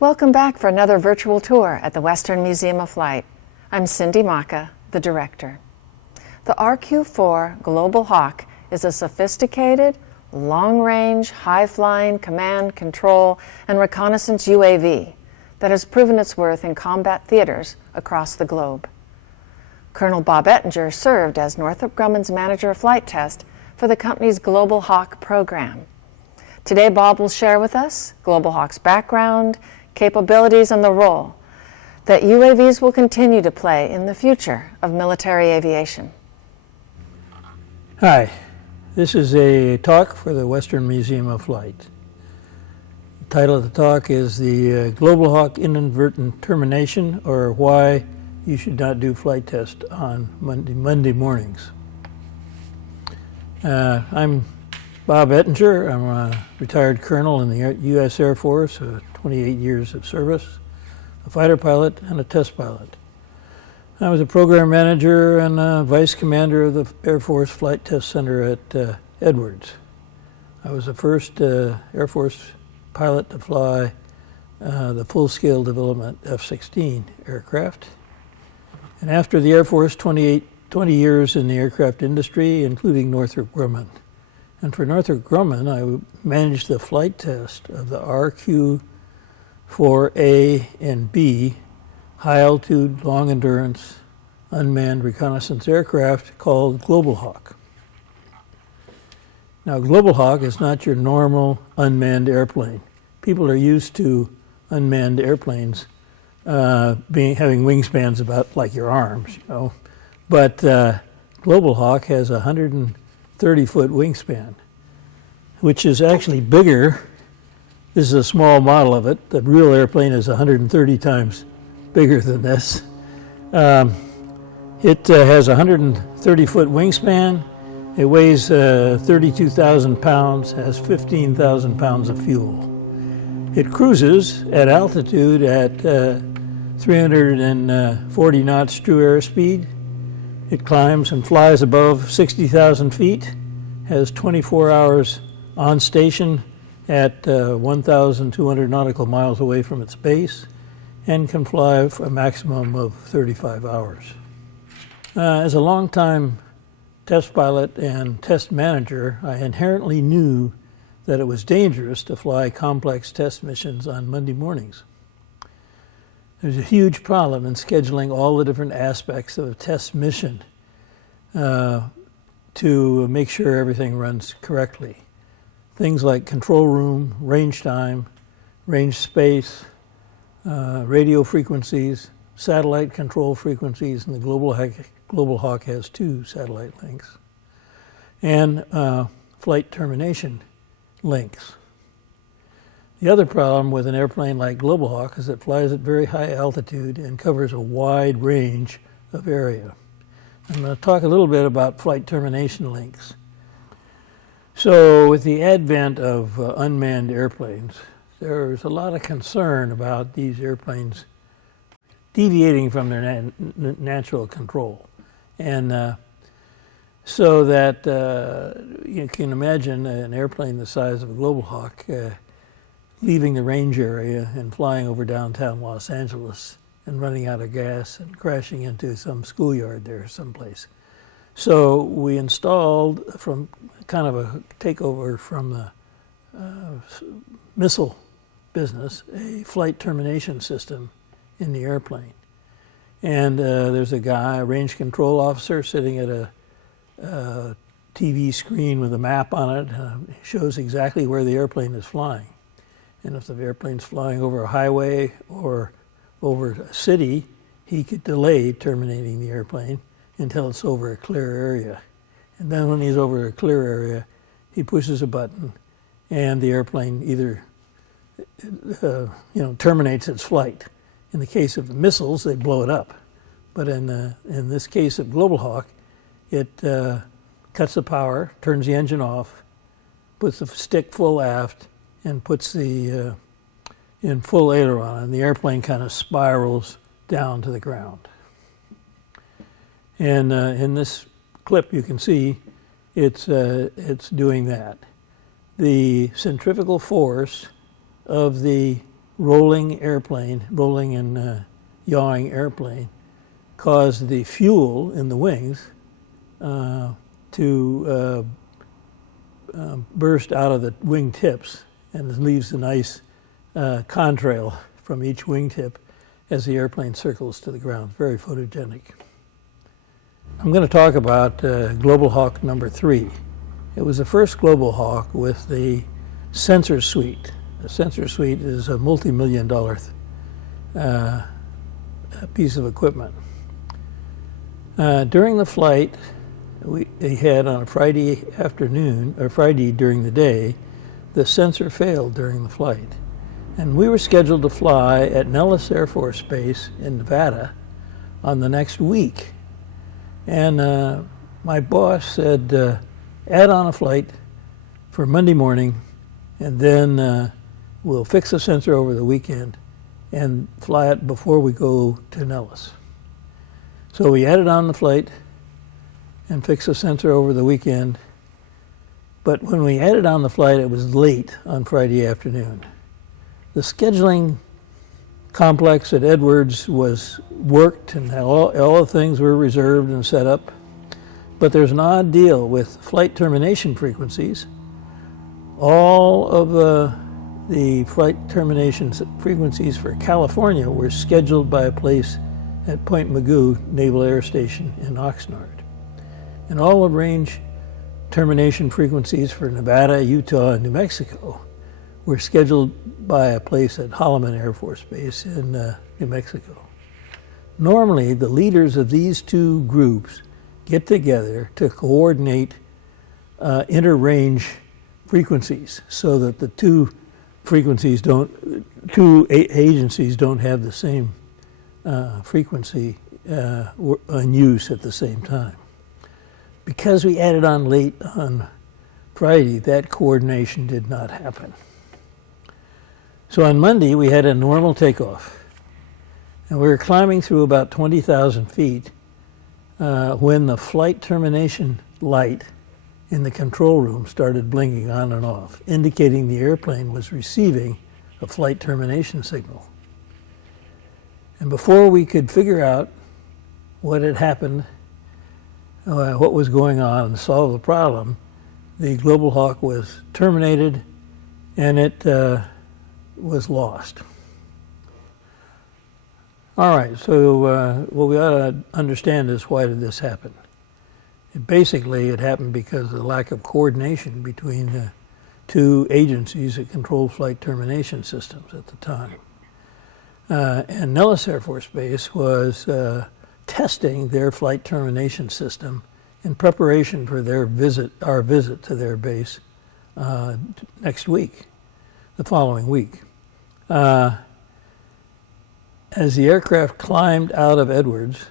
Welcome back for another virtual tour at the Western Museum of Flight. I'm Cindy Maka, the director. The RQ-4 Global Hawk is a sophisticated, long-range, high-flying command, control, and reconnaissance UAV that has proven its worth in combat theaters across the globe. Colonel Bob Ettinger served as Northrop Grumman's manager of flight test for the company's Global Hawk program. Today, Bob will share with us Global Hawk's background, capabilities, and the role that UAVs will continue to play in the future of military aviation. Hi, this is a talk for the Western Museum of Flight. The title of the talk is the Global Hawk Inadvertent Termination, or Why You Should Not Do Flight Test on Monday Mornings. I'm Bob Ettinger. I'm a retired colonel in the U.S. Air Force, 28 years of service, a fighter pilot and a test pilot. I was a program manager and vice commander of the Air Force Flight Test Center at Edwards. I was the first Air Force pilot to fly the full-scale development F-16 aircraft. And after the Air Force, 20 years in the aircraft industry, including Northrop Grumman. And for Northrop Grumman, I managed the flight test of the RQ-4A and B high-altitude, long-endurance, unmanned reconnaissance aircraft called Global Hawk. Now, Global Hawk is not your normal unmanned airplane. People are used to unmanned airplanes having wingspans about like your arms, you know. But Global Hawk has a 130-foot wingspan, which is actually bigger. This is a small model of it. The real airplane is 130 times bigger than this. It has a 130-foot wingspan. It weighs 32,000 pounds, has 15,000 pounds of fuel. It cruises at altitude at 340 knots true airspeed. It climbs and flies above 60,000 feet, has 24 hours on station at 1,200 nautical miles away from its base, and can fly for a maximum of 35 hours. As a longtime test pilot and test manager, I inherently knew that it was dangerous to fly complex test missions on Monday mornings. There's a huge problem in scheduling all the different aspects of a test mission to make sure everything runs correctly. Things like control room, range time, range space, radio frequencies, satellite control frequencies, and the Global Hawk has 2 satellite links, and flight termination links. The other problem with an airplane like Global Hawk is it flies at very high altitude and covers a wide range of area. I'm going to talk a little bit about flight termination links. So with the advent of unmanned airplanes, there's a lot of concern about these airplanes deviating from their natural control. And so that you can imagine an airplane the size of a Global Hawk leaving the range area and flying over downtown Los Angeles and running out of gas and crashing into some schoolyard there someplace. So we installed, from kind of a takeover from the missile business, a flight termination system in the airplane. And there's a guy, a range control officer, sitting at a TV screen with a map on it. Shows exactly where the airplane is flying. And if the airplane's flying over a highway or over a city, he could delay terminating the airplane until it's over a clear area. And then when he's over a clear area, he pushes a button and the airplane either terminates its flight. In the case of the missiles, they blow it up. But in this case of Global Hawk, it cuts the power, turns the engine off, puts the stick full aft, and puts the in full aileron, and the airplane kind of spirals down to the ground. And in this clip, you can see it's doing that. The centrifugal force of the rolling and yawing airplane caused the fuel in the wings to burst out of the wing tips, and it leaves a nice contrail from each wingtip as the airplane circles to the ground. Very photogenic. I'm going to talk about Global Hawk number 3. It was the first Global Hawk with the sensor suite. The sensor suite is a multi-million-dollar piece of equipment. During the flight, they had on a Friday afternoon, or Friday during the day, the sensor failed during the flight. And we were scheduled to fly at Nellis Air Force Base in Nevada on the next week. And my boss said, add on a flight for Monday morning, and then we'll fix the sensor over the weekend and fly it before we go to Nellis. So we added on the flight and fixed the sensor over the weekend. But when we added on the flight, it was late on Friday afternoon. The scheduling complex at Edwards was worked, and all the things were reserved and set up. But there's an odd deal with flight termination frequencies. All of the flight termination frequencies for California were scheduled by a place at Point Mugu Naval Air Station in Oxnard. And all the range termination frequencies for Nevada, Utah, and New Mexico were scheduled by a place at Holloman Air Force Base in New Mexico. Normally, the leaders of these two groups get together to coordinate inter-range frequencies so that the two agencies don't have the same frequency in use at the same time. Because we added on late on Friday, that coordination did not happen. So on Monday, we had a normal takeoff. And we were climbing through about 20,000 feet when the flight termination light in the control room started blinking on and off, indicating the airplane was receiving a flight termination signal. And before we could figure out what had happened, what was going on, and solve the problem, the Global Hawk was terminated and it was lost. All right, so what we ought to understand is, why did this happen? Basically, it happened because of the lack of coordination between the two agencies that controlled flight termination systems at the time. And Nellis Air Force Base was testing their flight termination system in preparation for our visit to their base next week, the following week. As the aircraft climbed out of Edwards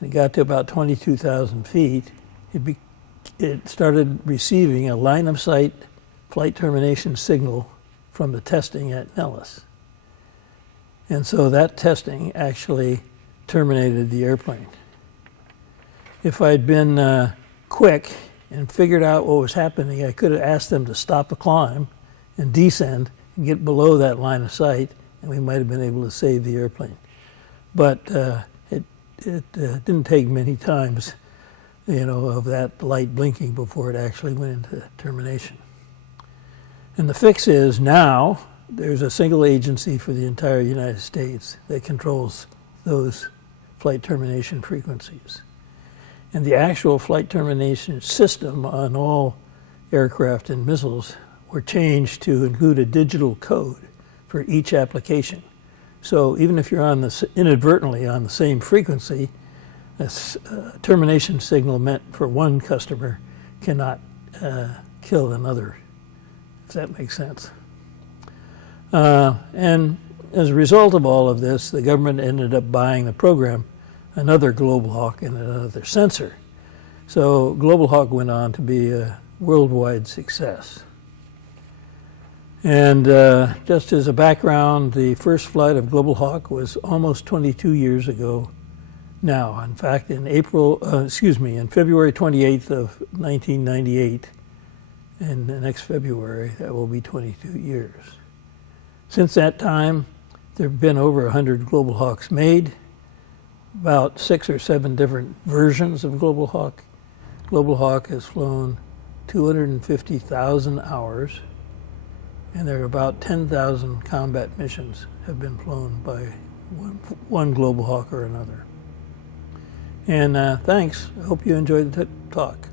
and it got to about 22,000 feet, it started receiving a line-of-sight flight termination signal from the testing at Nellis. And so that testing actually terminated the airplane. If I'd been quick and figured out what was happening, I could have asked them to stop the climb and descend and get below that line of sight, and we might have been able to save the airplane. But it didn't take many times, of that light blinking before it actually went into termination. And the fix is, now there's a single agency for the entire United States that controls those flight termination frequencies. And the actual flight termination system on all aircraft and missiles were changed to include a digital code for each application. So even if you're inadvertently on the same frequency, a termination signal meant for one customer cannot kill another, if that makes sense. And as a result of all of this, the government ended up buying the program, another Global Hawk and another sensor. So Global Hawk went on to be a worldwide success. And just as a background, the first flight of Global Hawk was almost 22 years ago now. In fact, in February 28th of 1998, and the next February, that will be 22 years. Since that time, There have been over 100 Global Hawks made, about 6 or 7 different versions of Global Hawk. Global Hawk has flown 250,000 hours, and there are about 10,000 combat missions have been flown by one Global Hawk or another. And thanks. I hope you enjoyed the talk.